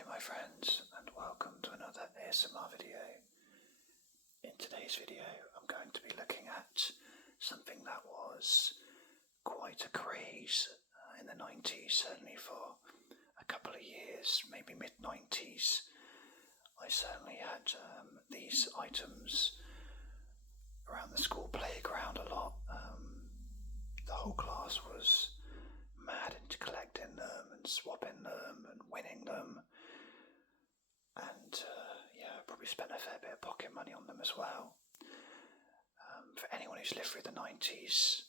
Hi my friends, and welcome to another ASMR video. In today's video I'm going to be looking at something that was quite a craze in the 90s, certainly for a couple of years, maybe mid-90s. I certainly had these items around the school playground a lot. The whole class was mad into collecting them and swapping them and winning them. And I probably spent a fair bit of pocket money on them as well. For anyone who's lived through the 90s,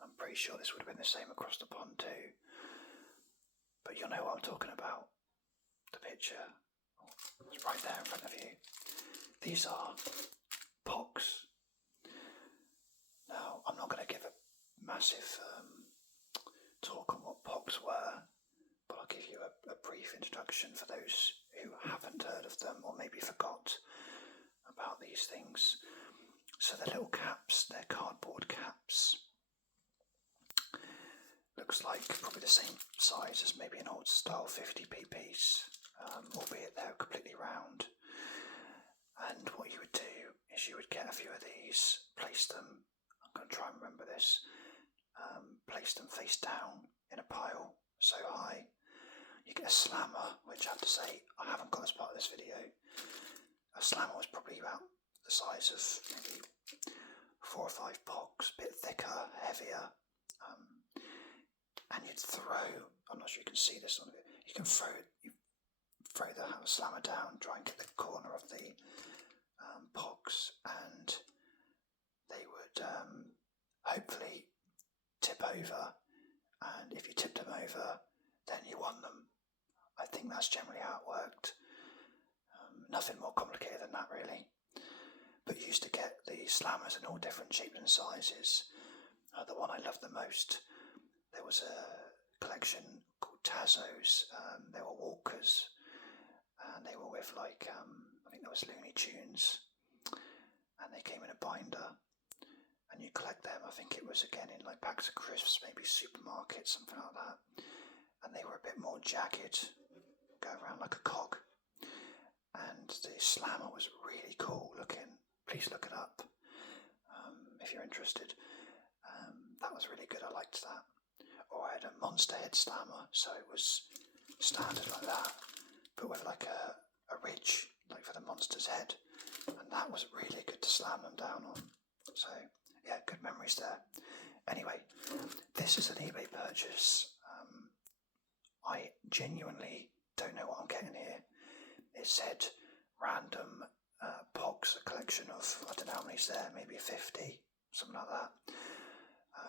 I'm pretty sure this would have been the same across the pond too. But you'll know what I'm talking about. The picture, it's right there in front of you. These are Pogs. Now, I'm not going to give a massive talk on what Pogs were, but I'll give you a brief introduction for those who haven't heard of them or maybe forgot about these things. So they're little caps, they're cardboard caps. Looks like probably the same size as maybe an old style 50p piece, albeit they're completely round. And what you would do is you would get a few of these, place them, I'm going to try and remember this, place them face down in a pile so high. You get a slammer, which I have to say I haven't got as part of this video. A slammer was probably about the size of maybe 4 or 5 Pogs, a bit thicker, heavier, and you'd throw, I'm not sure you can see this on it, you can throw the slammer down, try and get the corner of the Pogs, and they would hopefully tip over, and if you tipped them over, then you won them. I think that's generally how it worked. Nothing more complicated than that really. But you used to get the slammers in all different shapes and sizes. The one I loved the most, there was a collection called Tazos. They were walkers, and they were with I think there was Looney Tunes, and they came in a binder, and you collect them. I think it was again in like packs of crisps, maybe supermarkets, something like that. And they were a bit more jagged, go around like a cog. And the slammer was really cool looking. Please look it up if you're interested. That was really good, I liked that. Or I had a monster head slammer, so it was standard like that, but with like a ridge, like for the monster's head. And that was really good to slam them down on. So yeah, good memories there. Anyway, this is an eBay purchase. I genuinely don't know what I'm getting here. It said random Pogs, a collection of, I don't know how many's there, maybe 50, something like that.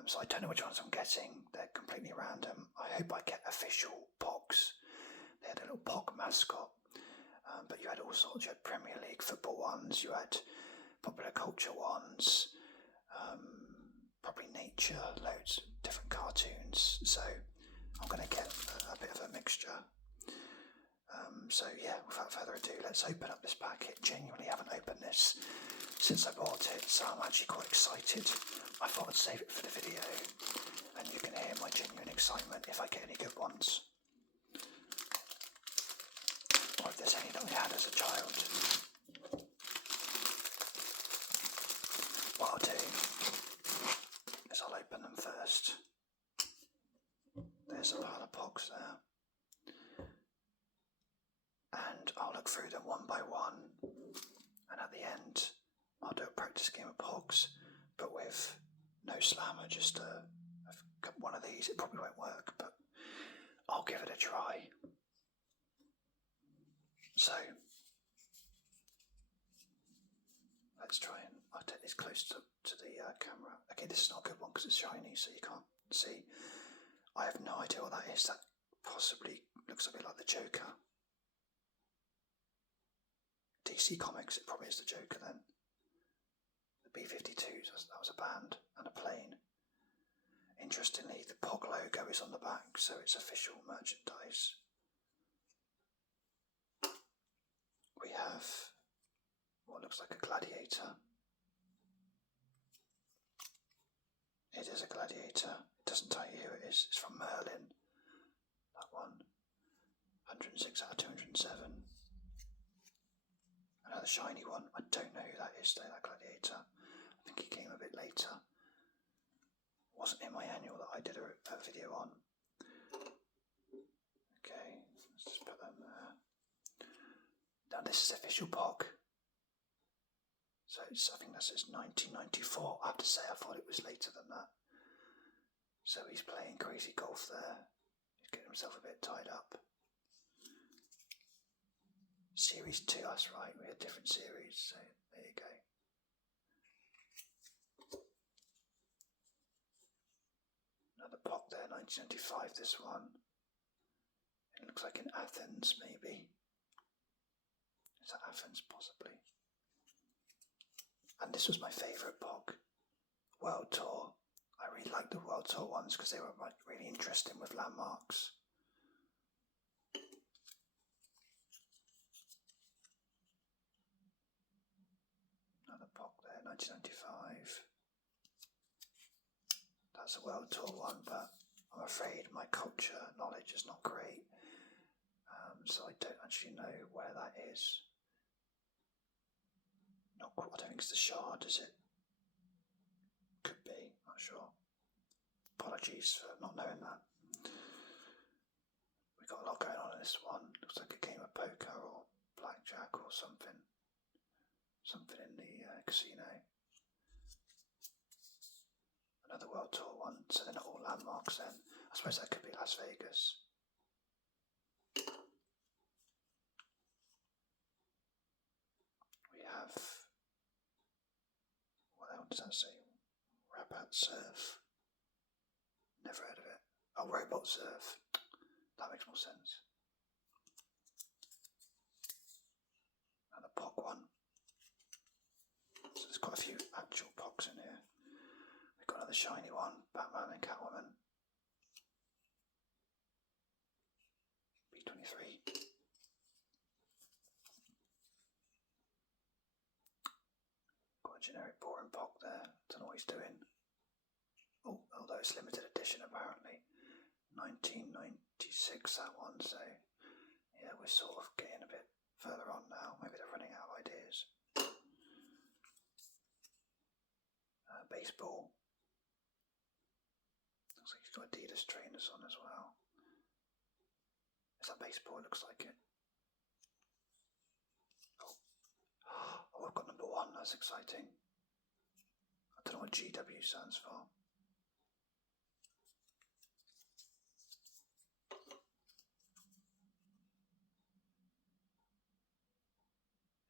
So I don't know which ones I'm getting. They're completely random. I hope I get official Pogs. They had a little Pog mascot, but you had all sorts. You had Premier League football ones, you had popular culture ones, probably nature, loads of different cartoons. So I'm going to get a bit of a mixture. So yeah, without further ado, let's open up this packet. Genuinely haven't opened this since I bought it, so I'm actually quite excited. I thought I'd save it for the video, and you can hear my genuine excitement if I get any good ones, or if there's any that I had as a child. What I'll do is I'll open them first. There's a pile of Pogs there. And I'll look through them one by one, and at the end I'll do a practice game of Pogs, but with no slammer, just one of these. It probably won't work, but I'll give it a try. So let's try and I'll take this close to the camera. Okay, this is not a good one because it's shiny, so you can't see. I have no idea what that is. That possibly looks a bit like the Joker. DC Comics, it probably is the Joker then. The B-52s, that was a band and a plane. Interestingly, the Pog logo is on the back, so it's official merchandise. We have what looks like a gladiator. It is a gladiator. It doesn't tell you who it is. It's from Merlin. That one. A 106 out of 207. Another shiny one. I don't know who that is though, that gladiator. I think he came a bit later. Wasn't in my annual that I did a video on. Okay, let's just put them there. Now this is official Pog. So I think that says 1994. I have to say I thought it was later than that. So he's playing crazy golf there. He's getting himself a bit tied up. Series 2, that's right, we had different series, so there you go. Another Pog there, 1995, this one. It looks like in Athens, maybe. Is that Athens, possibly? And this was my favourite Pog, World Tour. I really liked the World Tour ones because they were really interesting with landmarks. Another Pog there, 1995. That's a World Tour one, but I'm afraid my culture knowledge is not great. So I don't actually know where that is. I don't think it's the Shard, is it? Could be, not sure. Apologies for not knowing that. We've got a lot going on in this one. Looks like a game of poker or blackjack or something. Something in the casino. Another World Tour one, so they're not all landmarks then. I suppose that could be Las Vegas. We have, what else does that say? Rabat Surf. Never heard of it. Oh, Robot Surf. That makes more sense. Another Pog one. So there's quite a few actual Pogs in here. We've got another shiny one, Batman and Catwoman. B23. Got a generic boring Pog there. Don't know what he's doing. Oh, although it's limited edition apparently. 1996 that one, so yeah, we're sort of getting a bit further on now. Maybe they're running out of ideas. Baseball. Looks like he's got Adidas trainers on as well. Is that baseball? It looks like it. Oh, I've got number 1. That's exciting. I don't know what GW stands for.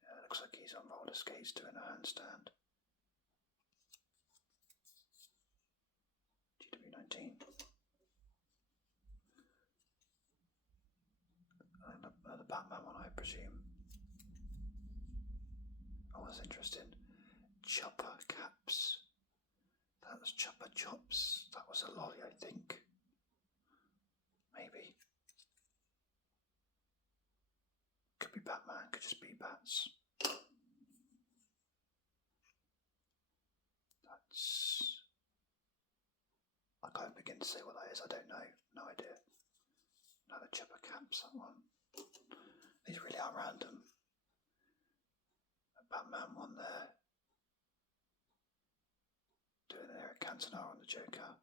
Yeah, it looks like he's on roller skates doing a handstand. GW19. The Batman one, I presume. Oh, that's interesting. Chopper caps. That was Chopper Chops. That was a lolly, I think. Maybe. Could be Batman, could just be bats. That's... I can't begin to say what that is, I don't know. No idea. Another Chopper caps, that one. These really are random. A Batman one there. Doing an Eric Cantona on the Joker.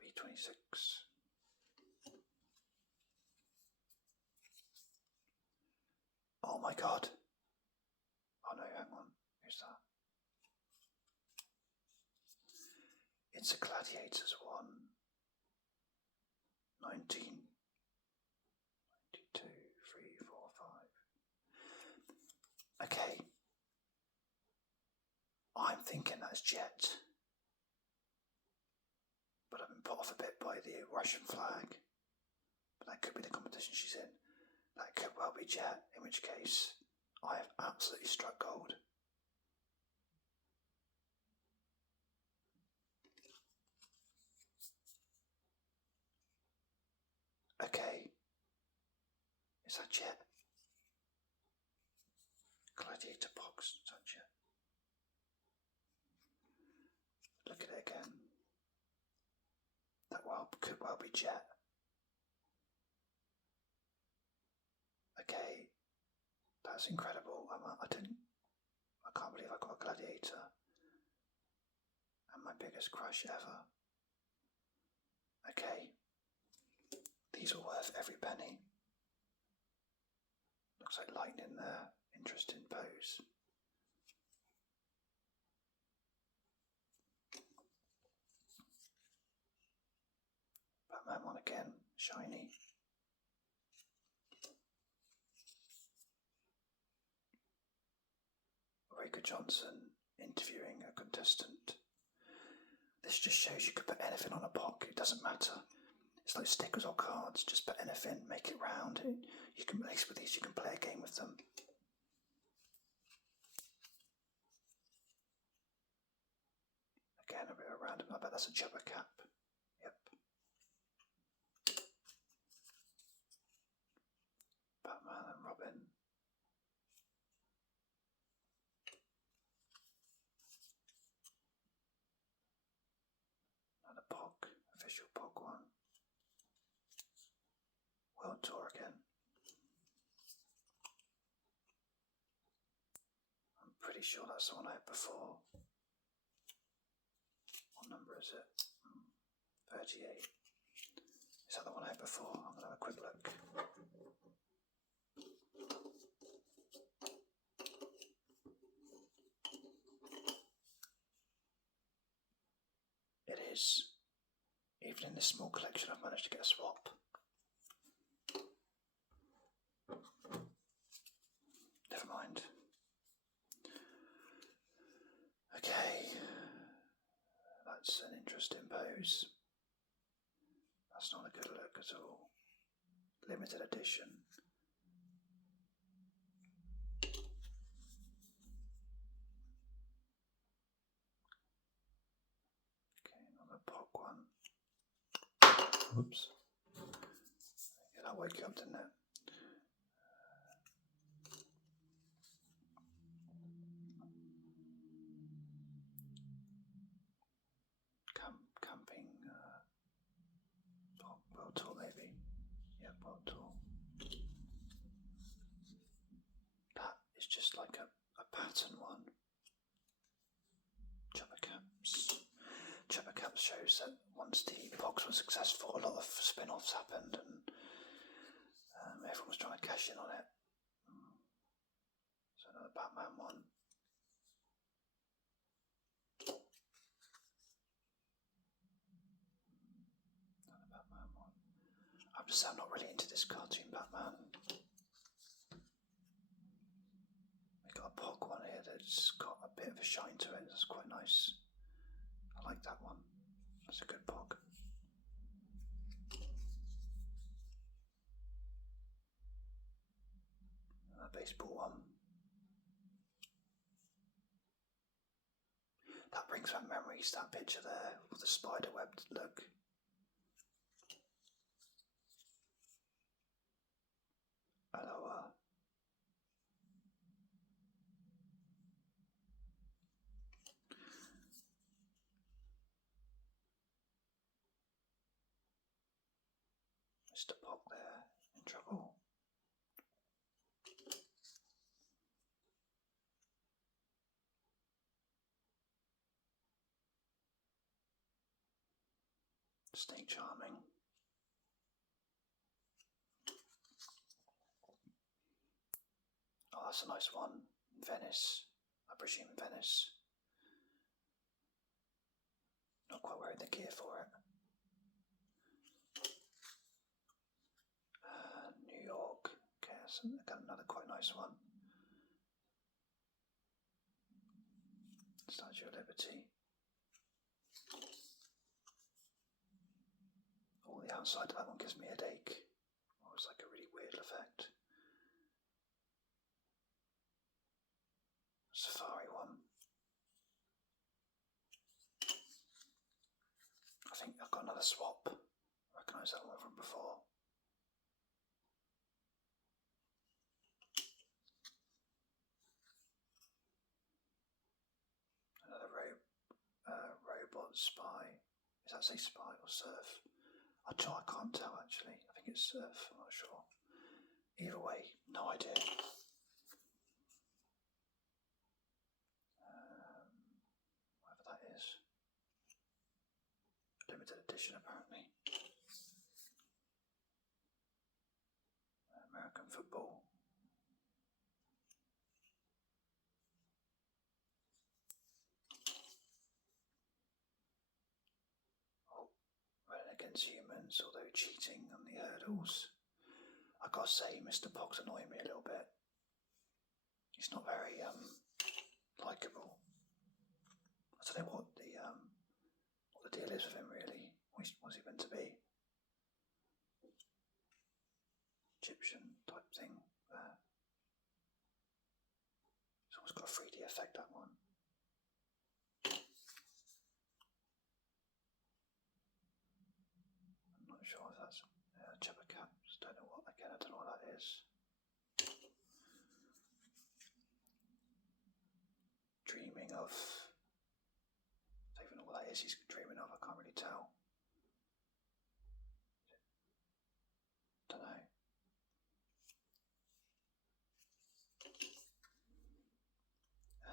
B26. Oh my god. Oh no, hang on. Who's that? It's a Gladiators one. 1992, 3, 4, 5. Okay. I'm thinking that's Jet. But I've been put off a bit by the Russian flag. But that could be the competition she's in. That could well be Jet, in which case I have absolutely struck gold. Okay. Is that Jet? Gladiator Pogs, is that Jet? Look at it again. could well be Jet. Okay, that's incredible. I can't believe I got a Gladiator. And my biggest crush ever. Okay, these are worth every penny. Looks like lightning there. Interesting pose. Batman one again, shiny. Rika Johnson interviewing a contestant. This just shows you could put anything on a Pog, it doesn't matter. It's like stickers or cards, just put anything, make it round. You can, at least with these, you can play a game with them. Again, a bit of random. I bet that's a Chubba Cap. Yep. Batman and Robin. Another Pog, official Pog one. World Tour again. I'm pretty sure that's the one I had before. What number is it? 38. Is that the one I had before? I'm going to have a quick look. It is. Even in this small collection, I've managed to get a swap. Never mind. Okay. That's an interesting pose. That's not a good look at all. Limited edition. Okay, another Pog one. Whoops. Yeah, that woke you up, didn't it? Camping World Tour maybe. Yeah, World Tour. That is just like a pattern one. Chubba Caps. Chubba Caps shows that once the Pogs were successful, a lot of spin-offs happened and everyone was trying to cash in on it. So another Batman one. Another Batman one. I have to say I'm not really into this cartoon Batman. We got a Pog one here that's got a bit of a shine to it. That's quite nice. I like that one. That's a good Pog. And a baseball one. That brings back memories, that picture there with the spider web look. Aloha. Mr. Pog there, in trouble. Stay charming. Oh, that's a nice one. Venice. I presume Venice. Not quite wearing the gear for it. New York. Okay, so I got another quite nice one. Statue of Liberty. Oh, the outside of that one gives me a headache. Oh, it's like a really weird effect. Safari one. I think I've got another swap. I recognise that one from before. Another robot spy. Does that say spy or surf. I can't tell actually. I think it's surf. I'm not sure. Either way, no idea. Whatever that is. Limited edition apparently. American football. Oh, running against humans, although cheating on the hurdles. I gotta say, Mr. Pogs annoying me a little bit. He's not very likeable. I don't know what the deal is with him really. What's he meant to be? Egyptian type thing there. It's almost got a 3D effect, that one. I'm not sure if that's Chubba Cat. Don't know what that is. Dreaming of. I don't even know what that is he's dreaming of, I can't really tell. Don't know.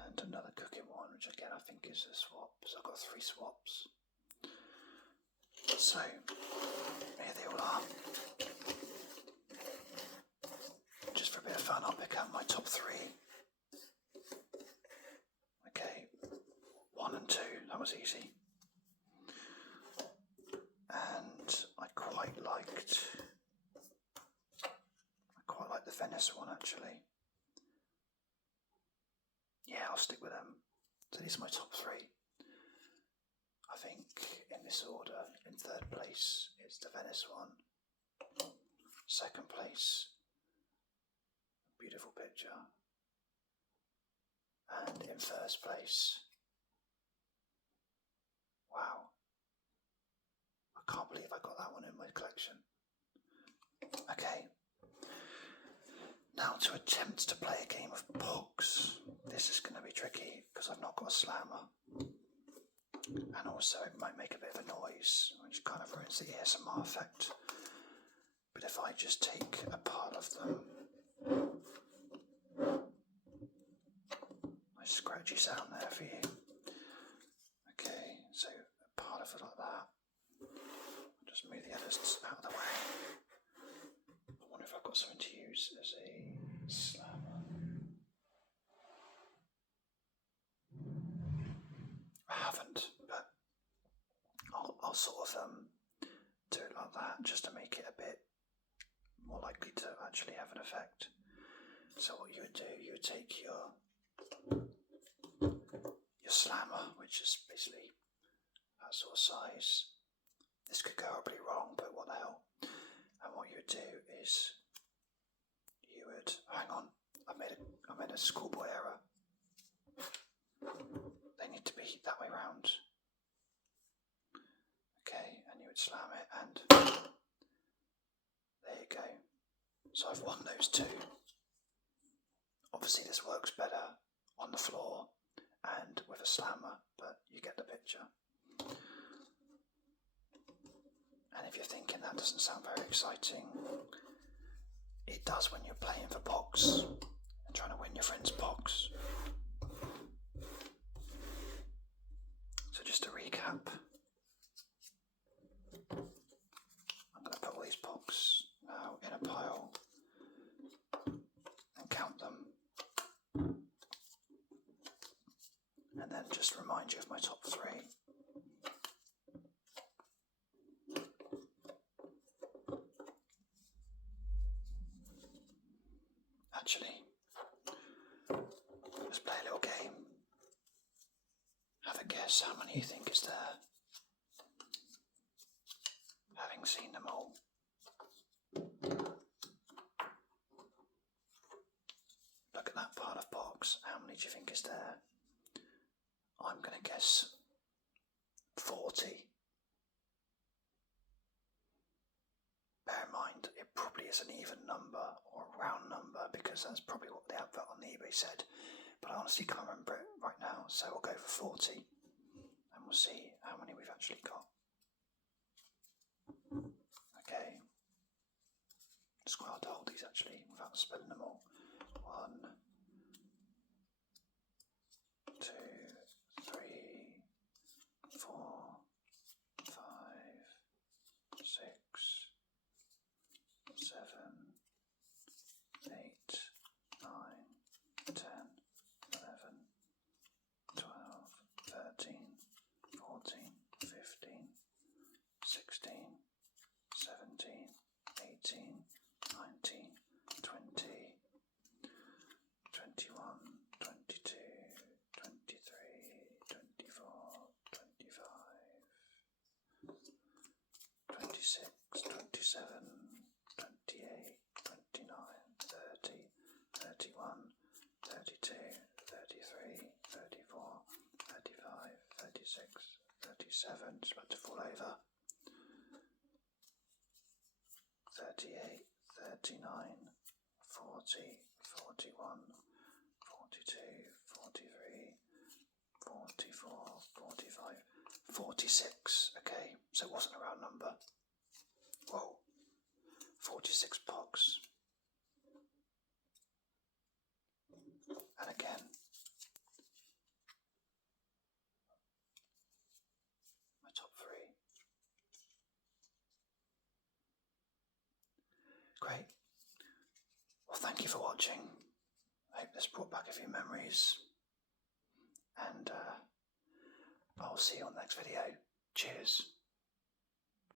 And another cooking one, which again I think is a swap. So I've got 3 swaps. So, here they all are. Just for a bit of fun, I'll pick out my top 3. Okay, 1 and 2, that was easy. And I quite liked the Venice one actually. Yeah, I'll stick with them. So these are my top 3. I think in this order, in 3rd place, it's the Venice one. 2nd place, beautiful picture. And in 1st place, wow. I can't believe I got that one in my collection. Okay. Now to attempt to play a game of Pogs. This is going to be tricky because I've not got a slammer. And also it might make a bit of a noise, which kind of ruins the ASMR effect. But if I just take a part of them, nice scratchy sound there for you. Okay, so a part of it like that. I'll just move the others out of the way. I wonder if I've got something to use as a slammer. I haven't, but I'll sort of do it like that just to make it a bit more likely to actually have an effect. So what you would do, you would take your slammer, which is basically that sort of size. This could go horribly wrong, but what the hell. And what you would do is you would, hang on, I made a schoolboy error. They need to be that way round. Okay, and you would slam it, and there you go. So I've won those 2. Obviously this works better on the floor and with a slammer, but you get the picture. And if you're thinking that doesn't sound very exciting, it does when you're playing for Pogs and trying to win your friend's Pogs. So just to recap, I'm going to put all these Pogs now in a pile and count them. And then just remind you of my top 3. Actually, let's play a little game. Have a guess how many you think is there. Having seen them all. Look at that pile of Pogs. How many do you think is there? I'm going to guess 40. Bear in mind, it probably is an even number or a round number because that's probably what the advert on the eBay said. But I honestly can't remember it right now, so we'll go for 40 and we'll see how many we've actually got. It's quite hard to hold these actually without spelling them all. 1, 2, 3, 4, 5, 6, 7, 8, 9, 10, 11, 12, 13, 14, 15, 16, 17, 18, 19, 20, 21, 22, 23, 24, 25, 26, 27, 28, 29, 30, 31, 32, 33, 34, 35, 36, 37, just about to fall over. 38, 39, 40, 41, 42, 43, 44, 45, 46. Okay, so it wasn't a round number. Whoa, 46 Pogs. And again, my top 3. Great. Well, thank you for watching. I hope this brought back a few memories. And I'll see you on the next video. Cheers.